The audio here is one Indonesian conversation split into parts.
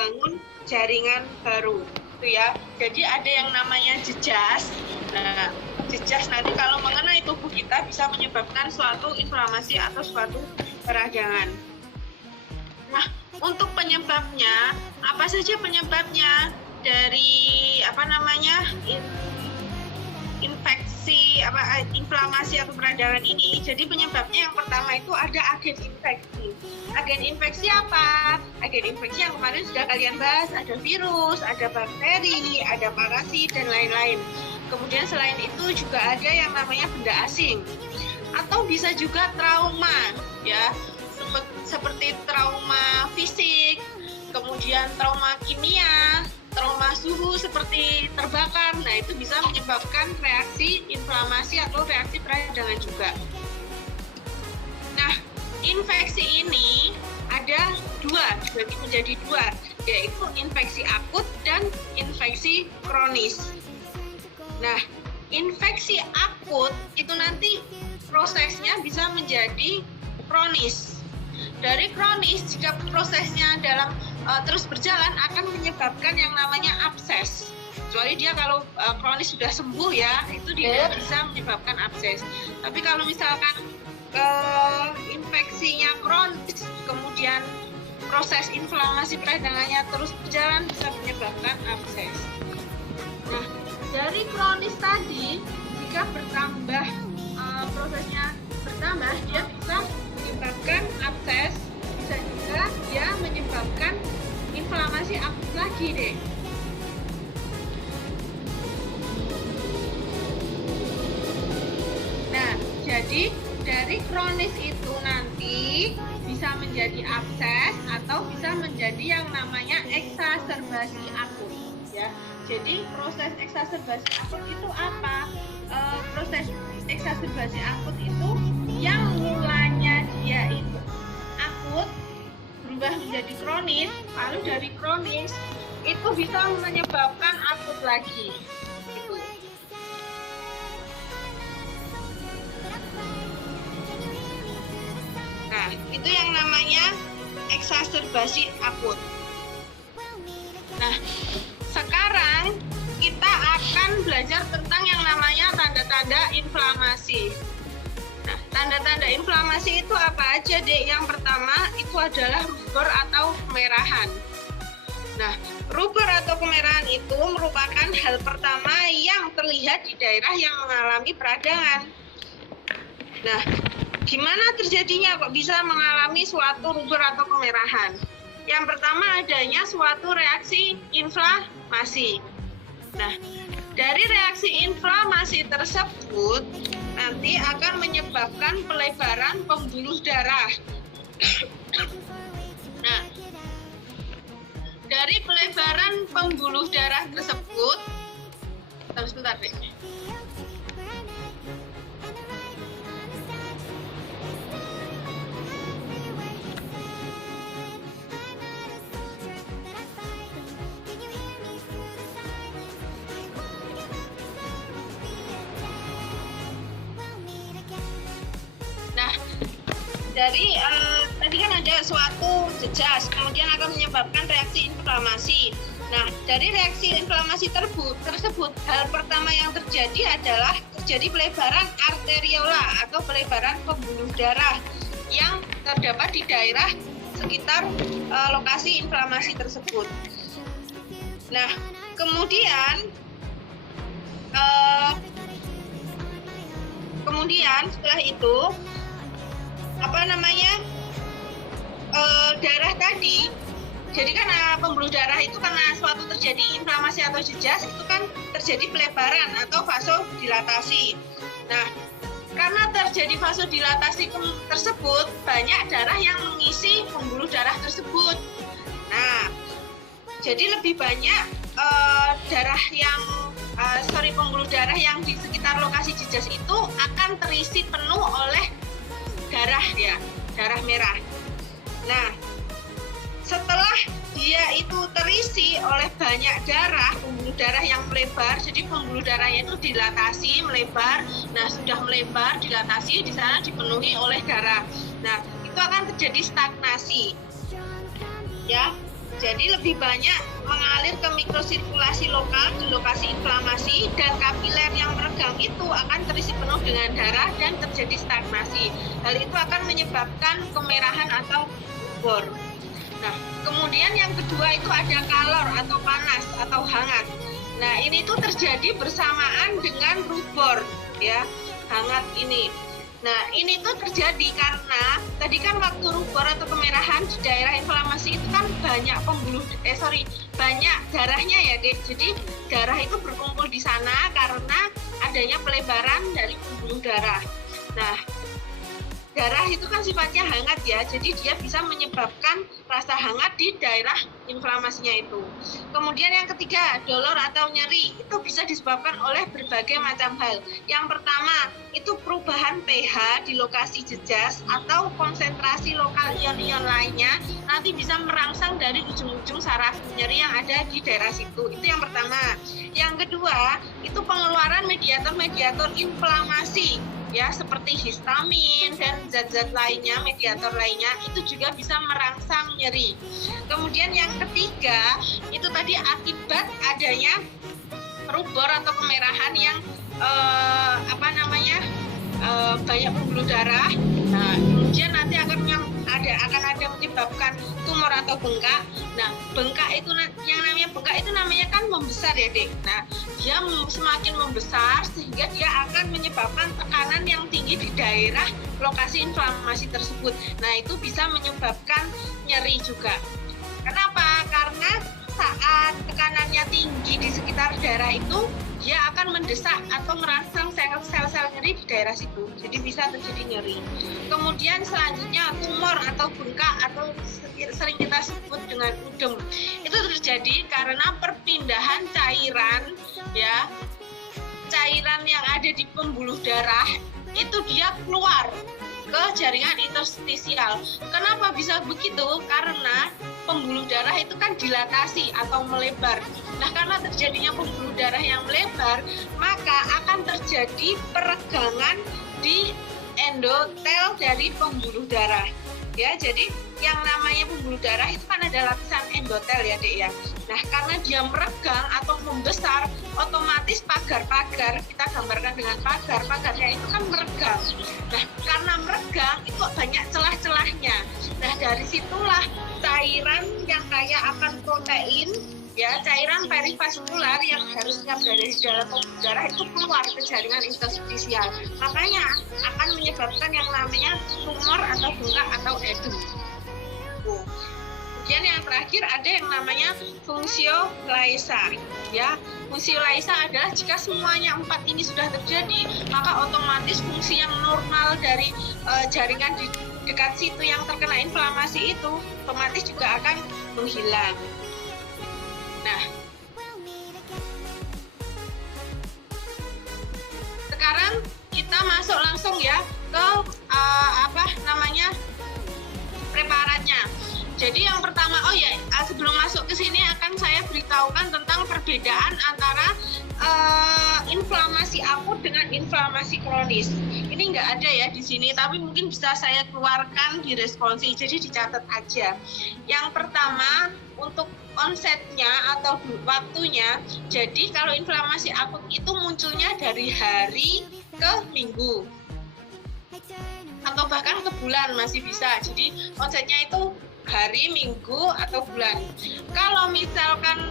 membangun jaringan baru, itu ya. Jadi ada yang namanya jejas. Nah, jejas nanti kalau mengenai tubuh kita bisa menyebabkan suatu inflamasi atau suatu peradangan. Nah, untuk penyebabnya, apa saja penyebabnya dari infeksi inflamasi atau peradangan ini? Jadi penyebabnya yang pertama itu ada agen infeksi. Agen infeksi apa? Agen infeksi yang kemarin sudah kalian bahas, ada virus, ada bakteri, ada parasit dan lain-lain. Kemudian selain itu juga ada yang namanya benda asing. Atau bisa juga trauma, ya. Seperti trauma fisik, kemudian trauma kimia, trauma suhu seperti terbakar. Nah, itu bisa menyebabkan reaksi inflamasi atau reaksi peradangan juga. Nah, infeksi ini ada dibagi menjadi dua, yaitu infeksi akut dan infeksi kronis. Nah, infeksi akut itu nanti prosesnya bisa menjadi kronis. Dari kronis, jika prosesnya dalam terus berjalan akan menyebabkan yang namanya abses. Kecuali dia kalau kronis sudah sembuh ya, itu dia bisa menyebabkan abses. Tapi kalau misalkan infeksinya kronis, kemudian proses inflamasi peradangannya terus berjalan bisa menyebabkan abses. Nah, dari kronis tadi, jika bertambah prosesnya bertambah, dia bisa menyebabkan abses, bisa juga dia menyebabkan inflamasi akut lagi deh. Nah, jadi dari kronis itu nanti bisa menjadi abses atau bisa menjadi yang namanya eksaserbasi akut, ya. Jadi proses eksaserbasi akut itu apa? Proses eksaserbasi akut itu yang mulanya dia itu akut berubah menjadi kronis, lalu dari kronis itu bisa menyebabkan akut lagi. Gitu. Nah, itu yang namanya eksaserbasi akut. Nah, sekarang kita akan belajar tentang yang namanya tanda-tanda inflamasi. Nah, tanda-tanda inflamasi itu apa aja, Dek? Yang pertama itu adalah rubor atau kemerahan. Nah, rubor atau kemerahan itu merupakan hal pertama yang terlihat di daerah yang mengalami peradangan. Nah, gimana terjadinya kok bisa mengalami suatu rubor atau kemerahan? Yang pertama adanya suatu reaksi inflamasi. Nah, dari reaksi inflamasi tersebut nanti akan menyebabkan pelebaran pembuluh darah. Nah, dari pelebaran pembuluh darah tersebut, sebentar deh. Dari tadi kan ada suatu jejas, kemudian akan menyebabkan reaksi inflamasi. Nah, dari reaksi inflamasi tersebut, hal pertama yang terjadi adalah terjadi pelebaran arteriola atau pelebaran pembuluh darah yang terdapat di daerah sekitar lokasi inflamasi tersebut. Nah, kemudian setelah itu darah tadi, jadi kan pembuluh darah itu karena suatu terjadi inflamasi atau jejas itu kan terjadi pelebaran atau vasodilatasi. Nah, karena terjadi vasodilatasi tersebut, banyak darah yang mengisi pembuluh darah tersebut. Nah, jadi lebih banyak pembuluh darah yang di sekitar lokasi jejas itu akan terisi penuh oleh darah, ya, darah merah. Nah, setelah dia itu terisi oleh banyak darah, pembuluh darah yang melebar, jadi pembuluh darahnya itu dilatasi, melebar. Nah, sudah melebar, dilatasi, di sana dipenuhi oleh darah. Nah, itu akan terjadi stagnasi. Ya, Jadi lebih banyak mengalir ke mikrosirkulasi lokal di lokasi inflamasi, dan kapiler yang meregang itu akan terisi penuh dengan darah dan terjadi stagnasi. Hal itu akan menyebabkan kemerahan atau rubor. Nah, kemudian yang kedua itu ada kalor atau panas atau hangat. Nah, ini tuh terjadi bersamaan dengan rubor, ya, hangat ini. Nah, ini tuh terjadi karena tadi kan waktu rubor atau kemerahan di daerah inflamasi itu kan banyak banyak darahnya ya, Dek. Jadi darah itu berkumpul di sana karena adanya pelebaran dari pembuluh darah. Nah, darah itu kan sifatnya hangat ya, jadi dia bisa menyebabkan rasa hangat di daerah inflamasinya itu. Kemudian yang ketiga, dolor atau nyeri, itu bisa disebabkan oleh berbagai macam hal. Yang pertama, itu perubahan pH di lokasi jejas atau konsentrasi lokal ion-ion lainnya nanti bisa merangsang dari ujung-ujung saraf nyeri yang ada di daerah situ. Itu yang pertama. Yang kedua, itu pengeluaran mediator-mediator inflamasi, ya, seperti histamin dan zat-zat lainnya, mediator lainnya, itu juga bisa merangsang nyeri. Kemudian yang ketiga, itu tadi akibat adanya rubor atau kemerahan yang banyak pembuluh darah. Nah, kemudian nanti akan ada menyebabkan tumor atau bengkak. Nah, bengkak itu namanya kan membesar ya, Dek. Nah, dia semakin membesar sehingga dia akan menyebabkan tekanan yang tinggi di daerah lokasi inflamasi tersebut. Nah, itu bisa menyebabkan nyeri juga. Kenapa? Karena saat tekanannya tinggi di sekitar daerah itu, dia akan mendesak atau merangsang sel-sel nyeri di daerah situ. Jadi bisa terjadi nyeri. Kemudian selanjutnya tumor atau bengkak atau sering kita sebut dengan udem. Itu terjadi karena perpindahan cairan, ya, cairan yang ada di pembuluh darah itu dia keluar ke jaringan interstisial. Kenapa bisa begitu? Karena pembuluh darah itu kan dilatasi atau melebar. Nah, karena terjadinya pembuluh darah yang melebar, maka akan terjadi peregangan di endotel dari pembuluh darah. Ya, jadi yang namanya pembuluh darah itu kan ada lapisan endotel ya, Dek, ya. Nah, karena dia meregang atau membesar, otomatis pagar-pagar, kita gambarkan dengan pagarnya itu kan meregang. Nah, karena meregang itu banyak celah-celahnya. Nah, dari situlah cairan yang kaya akan protein, ya, cairan perivaskular yang harusnya berada di dalam pembuluh darah itu keluar ke jaringan interstisial. Makanya akan menyebabkan yang namanya tumor atau bengkak atau edem. Kemudian yang terakhir ada yang namanya fungsio laesa. Ya, fungsio laesa adalah jika semuanya 4 ini sudah terjadi, maka otomatis fungsi yang normal dari jaringan di dekat situ yang terkena inflamasi itu otomatis juga akan menghilang. Nah, sekarang kita masuk langsung ya ke preparatnya. Jadi yang pertama, sebelum masuk ke sini akan saya beritahukan tentang perbedaan antara inflamasi akut dengan inflamasi kronis. Ini nggak ada ya di sini, tapi mungkin bisa saya keluarkan di responsi, jadi dicatat aja. Yang pertama, untuk onsetnya atau waktunya, jadi kalau inflamasi akut itu munculnya dari hari ke minggu atau bahkan ke bulan masih bisa. Jadi onsetnya itu hari, minggu, atau bulan. Kalau misalkan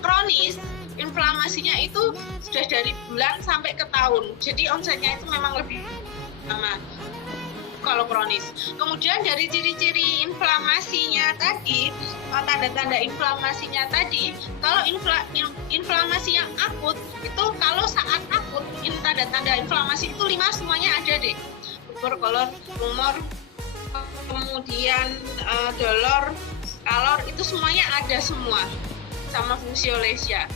kronis, inflamasinya itu sudah dari bulan sampai ke tahun. Jadi onsetnya itu memang lebih lama kalau kronis. Kemudian dari ciri-ciri inflamasinya tadi, tanda-tanda inflamasinya tadi, kalau inflamasi yang akut itu, kalau saat akut tanda-tanda inflamasi itu 5 semuanya ada, deh. Kolor, tumor, kemudian dolor, kalor, itu semuanya ada semua, sama fungsiolesia.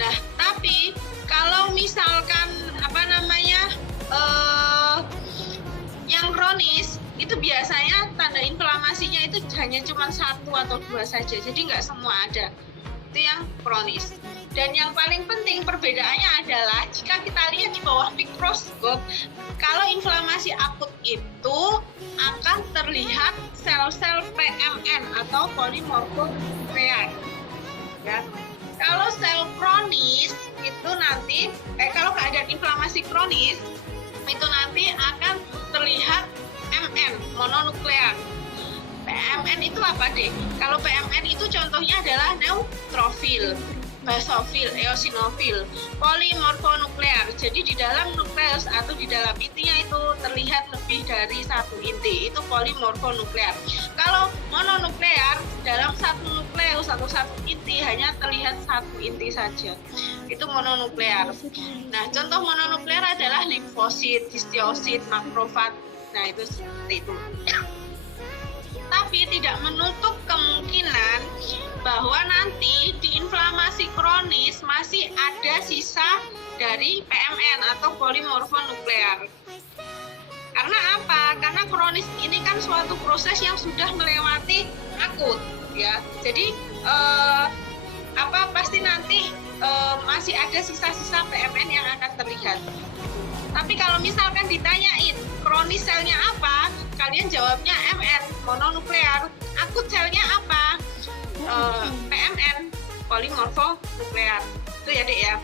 Nah, tapi kalau misalkan yang kronis itu biasanya tanda inflamasinya itu hanya cuma 1 atau 2 saja, jadi nggak semua ada. Itu yang kronis. Dan yang paling penting perbedaannya adalah jika kita lihat di bawah mikroskop, kalau inflamasi akut itu akan terlihat sel-sel PMN atau polimorfonuklear. Ya. Kalau sel kronis itu nanti, kalau keadaan inflamasi kronis itu nanti akan terlihat MN, mononuklear. PMN itu apa deh? Kalau PMN itu contohnya adalah neutrofil, basofil, eosinofil, polimorfonuklear. Jadi di dalam nukleus atau di dalam intinya itu terlihat lebih dari satu inti. Itu polimorfonuklear. Kalau mononuklear dalam satu nukleus atau satu inti hanya terlihat satu inti saja. Itu mononuklear. Nah, contoh mononuklear adalah limfosit, histiosit, makrofag. Nah, itu seperti itu. Tapi tidak menutup kemungkinan bahwa nanti di inflamasi kronis masih ada sisa dari PMN atau polimorfonuklear. Karena apa? Karena kronis ini kan suatu proses yang sudah melewati akut, ya. Jadi pasti nanti masih ada sisa-sisa PMN yang akan terlihat. Tapi kalau misalkan ditanyain kronis selnya apa, kalian jawabnya MN, mononuklear. Akut selnya apa? PMN, polimorfonuklear. Itu ya, Dek ya.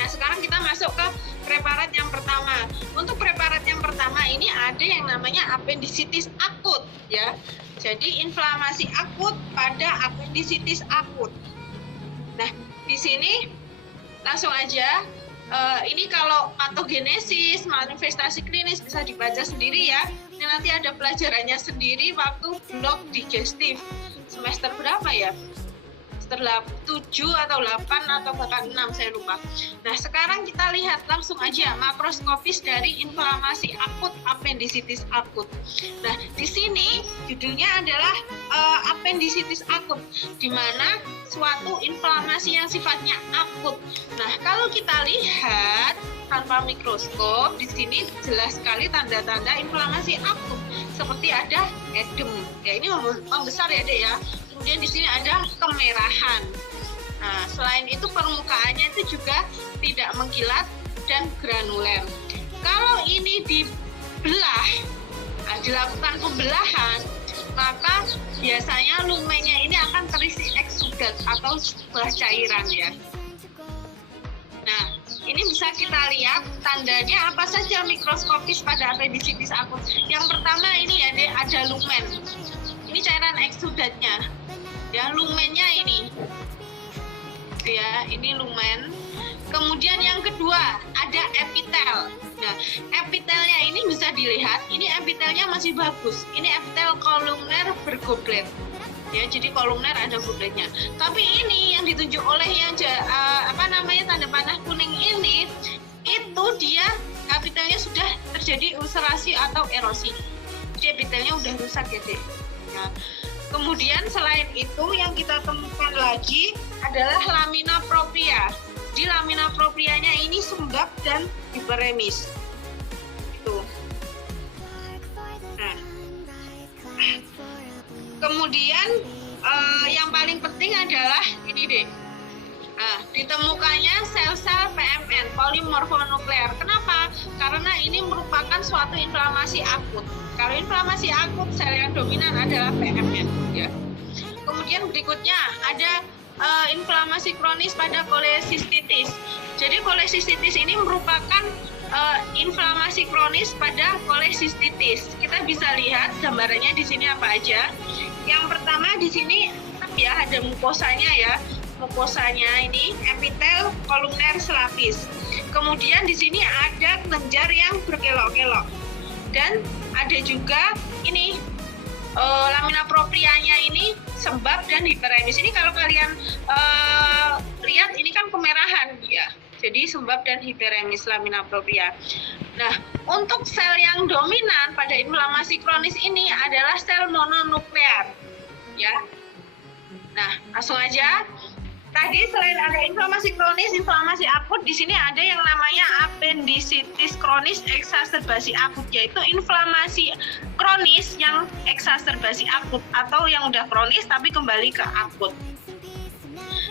Nah, sekarang kita masuk ke preparat yang pertama. Untuk preparat yang pertama ini ada yang namanya apendisitis akut, ya. Jadi inflamasi akut pada apendisitis akut. Nah, di sini langsung aja. Ini kalau patogenesis, manifestasi klinis bisa dibaca sendiri ya. Ini nanti ada pelajarannya sendiri waktu blok digestif. Semester berapa ya? Semester 7 atau 8 atau bahkan 6, saya lupa. Nah, sekarang kita lihat langsung aja makroskopis dari inflamasi akut apendisitis akut. Nah, di sini judulnya adalah apendisitis akut, di mana suatu inflamasi yang sifatnya akut. Nah, kalau kita lihat tanpa mikroskop, di sini jelas sekali tanda-tanda inflamasi akut, seperti ada edem. Ya, ini membesar ya, Dek ya. Kemudian di sini ada kemerahan. Nah, selain itu permukaannya itu juga tidak mengkilat dan granuler. Kalau ini dibelah, dilakukan pembelahan, maka biasanya lumennya ini akan terisi eksudat atau sebuah cairan ya. Nah, ini bisa kita lihat tandanya apa saja mikroskopis pada apendisitis akut. Yang pertama ini ya, Dek, ada lumen. Ini cairan eksudatnya. Ya, lumennya ini. Ya, ini lumen. Kemudian yang kedua, ada epitel. Nah, epitelnya ini bisa dilihat, ini epitelnya masih bagus. Ini epitel kolumner bergoblet. Ya, jadi kolumner ada gobletnya. Tapi ini yang ditunjuk oleh yang tanda panah kuning ini, itu dia epitelnya sudah terjadi ulcerasi atau erosi. Jadi epitelnya udah rusak ya, Dek. Nah, kemudian selain itu yang kita temukan lagi adalah lamina propria. Di lamina proprianya ini sembab dan hiperemis. Itu. Nah. Kemudian yang paling penting adalah ini deh. Nah, ditemukannya sel-sel PMN, polimorfonuklear. Kenapa? Karena ini merupakan suatu inflamasi akut. Kalau inflamasi akut, sel yang dominan adalah PMN. Ya. Kemudian berikutnya ada inflamasi kronis pada kolesistitis. Jadi kolesistitis ini merupakan inflamasi kronis pada kolesistitis. Kita bisa lihat gambarannya di sini apa aja. Yang pertama di sini ya ada mukosanya ya. Mukosanya ini epitel kolumner selapis. Kemudian di sini ada kelenjar yang berkelok-kelok. Dan ada juga ini lamina proprianya ini sembab dan hiperemis. Ini kalau kalian lihat ini kan kemerahan ya. Jadi sembab dan hiperemis lamina propria. Nah, untuk sel yang dominan pada inflamasi kronis ini adalah sel mononuklear. Ya. Nah, langsung aja. Tadi selain ada inflamasi kronis, inflamasi akut, di sini ada yang namanya apendisitis kronis eksaserbasi akut, yaitu inflamasi kronis yang eksaserbasi akut atau yang udah kronis tapi kembali ke akut.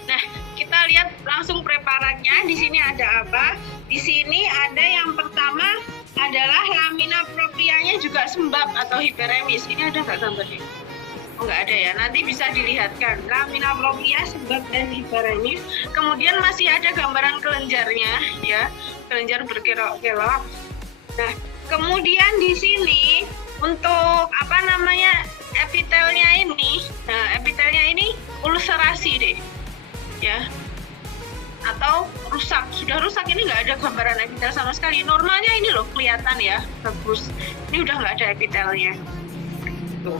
Nah, kita lihat langsung preparatnya. Di sini ada apa? Di sini ada yang pertama adalah lamina proprianya juga sembab atau hiperemis. Ini ada nggak gambarnya? Oh, nggak ada ya, nanti bisa dilihatkan lamina propria, sembab dan hiperemis. Kemudian masih ada gambaran kelenjarnya ya, kelenjar berkelok-kelok. Nah, kemudian di sini untuk epitelnya ini, epitelnya ini ulcerasi deh ya, atau rusak. Sudah rusak, ini nggak ada gambaran epitel sama sekali. Normalnya ini loh kelihatan ya, bagus. Ini udah nggak ada epitelnya tuh.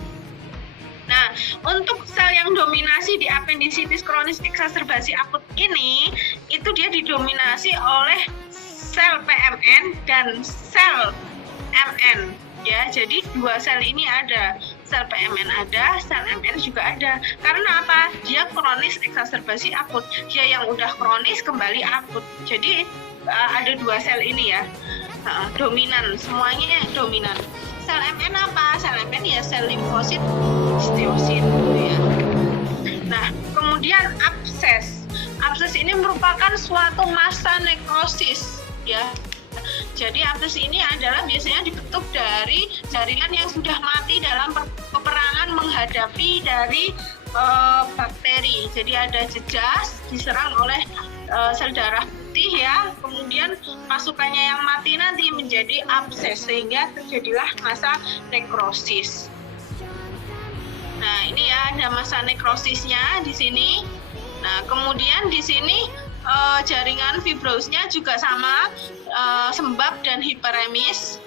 Nah, untuk sel yang dominasi di apendisitis kronis eksaserbasi akut ini, itu dia didominasi oleh sel PMN dan sel MN. Ya, jadi dua sel ini ada, sel PMN ada, sel MN juga ada. Karena apa? Dia kronis eksaserbasi akut. Dia yang udah kronis kembali akut. Jadi ada dua sel ini ya, dominan, semuanya dominan. Sel MN apa? Sel MN ya sel limfosit, histiosit gitu ya. Nah, kemudian abses. Abses ini merupakan suatu massa nekrosis ya. Jadi abses ini adalah biasanya dibentuk dari jaringan yang sudah mati dalam peperangan menghadapi dari bakteri. Jadi ada jejas diserang oleh sel darah putih ya, kemudian pasukannya yang mati nanti menjadi abses sehingga terjadilah massa nekrosis. Nah, ini ya ada massa nekrosisnya di sini. Nah, kemudian di sini jaringan fibrosnya juga sama, sembab dan hiperemis.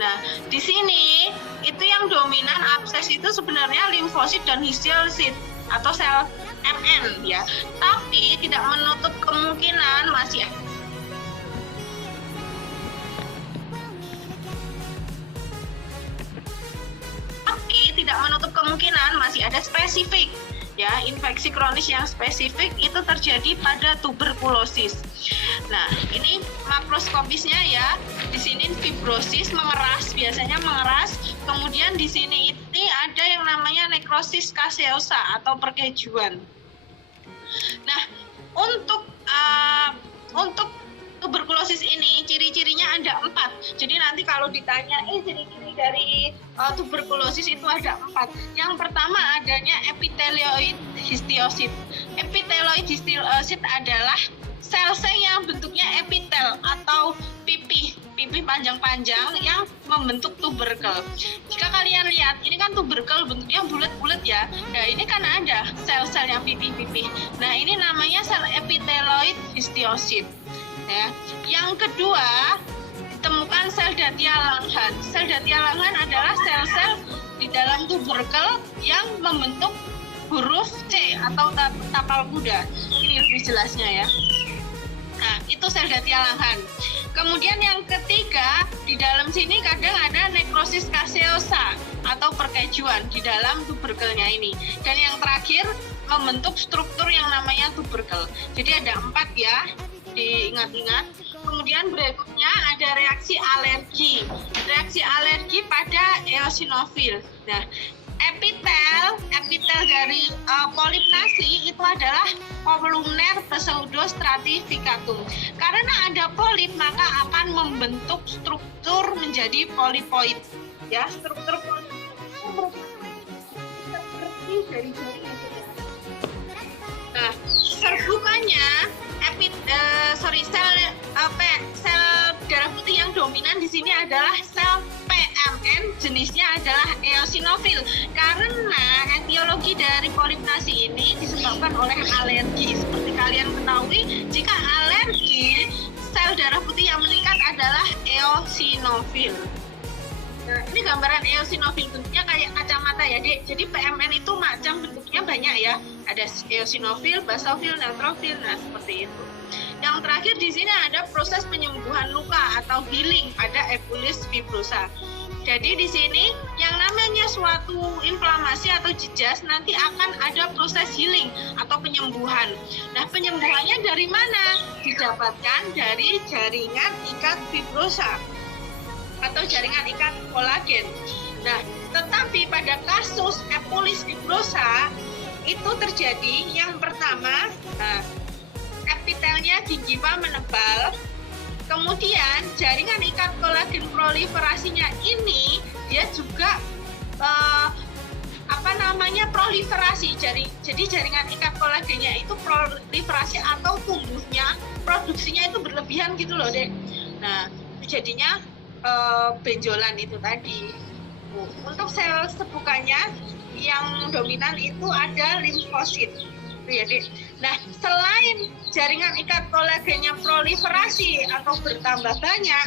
Nah, di sini itu yang dominan abses itu sebenarnya limfosit dan histiosit atau sel MN ya. Tapi tidak menutup kemungkinan masih ada spesifik ya, infeksi kronis yang spesifik itu terjadi pada tuberkulosis. Nah, ini makroskopisnya ya. Di sini fibrosis mengeras, biasanya mengeras. Kemudian di sini ini ada yang namanya nekrosis caseosa atau perkejuan. Nah, untuk tuberkulosis ini ciri-cirinya ada 4. Jadi nanti kalau ditanya ciri-ciri dari tuberkulosis itu ada 4. Yang pertama adanya epitelioid histiosit. Epitelioid histiosit adalah sel-sel yang bentuknya epitel atau pipih panjang-panjang yang membentuk tuberkel. Jika kalian lihat, ini kan tuberkel bentuknya bulat-bulat ya. Nah, ini kan ada sel-sel yang pipih-pipih. Nah, ini namanya sel epitelioid histiosit. Ya. Yang kedua, ditemukan sel Datia Langhans. Sel Datia Langhans adalah sel-sel di dalam tuberkel yang membentuk huruf C atau tapal kuda. Ini lebih jelasnya ya. Nah, itu sel Datia Langhans. Kemudian yang ketiga, di dalam sini kadang ada nekrosis caseosa atau perkejuan di dalam tuberkelnya ini. Dan yang terakhir, membentuk struktur yang namanya tuberkel. Jadi ada 4 ya, diingat-ingat. Kemudian berikutnya ada reaksi alergi. Reaksi alergi pada eosinofil. Nah, epitel dari polip nasi itu adalah kolumner pseudostratificatum. Karena ada polip maka akan membentuk struktur menjadi polipoid. Ya, struktur polip itu seperti jari-jari. Nah, serbukannya sel darah putih yang dominan di sini adalah sel PMN, jenisnya adalah eosinofil. Karena etiologi dari polip nasi ini disebabkan oleh alergi. Seperti kalian ketahui, jika alergi, sel darah putih yang meningkat adalah eosinofil. Nah, ini gambaran eosinofil, bentuknya kayak kacamata ya, Dek. Jadi PMN itu macam bentuknya banyak ya. Ada eosinofil, basofil, neutrofil, nah seperti itu. Yang terakhir di sini ada proses penyembuhan luka atau healing pada ebulis fibrosa. Jadi di sini yang namanya suatu inflamasi atau jejas nanti akan ada proses healing atau penyembuhan. Nah, penyembuhannya dari mana? Didapatkan dari jaringan ikat fibrosa atau jaringan ikat kolagen. Nah, tetapi pada kasus ebulis fibrosa itu terjadi yang pertama, epitelnya gingiva menebal, Kemudian jaringan ikat kolagen proliferasinya ini dia juga proliferasi. Jadi jaringan ikat kolagennya itu proliferasi atau tumbuhnya, produksinya itu berlebihan gitu loh, Dek. Nah, jadinya benjolan itu tadi. Untuk sel sebukannya yang dominan itu ada limfosit. Ya, Dek. Nah, selain jaringan ikat kolagennya proliferasi atau bertambah banyak,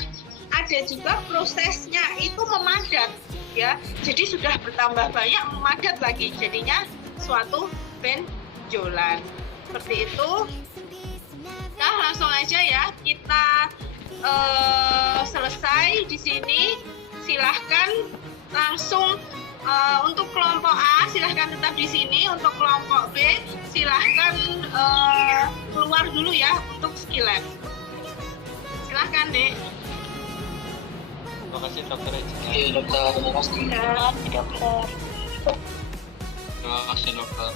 ada juga prosesnya itu memadat, ya. Jadi sudah bertambah banyak, memadat lagi, jadinya suatu benjolan. Seperti itu. Nah, langsung aja ya kita selesai di sini. Silahkan langsung. Untuk kelompok A silahkan tetap di sini, untuk kelompok B silahkan keluar dulu ya untuk skill lab. Silahkan, Dek. Terima kasih dokter. Iya dokter, terima kasih. Ya, dokter. Terima kasih dokter.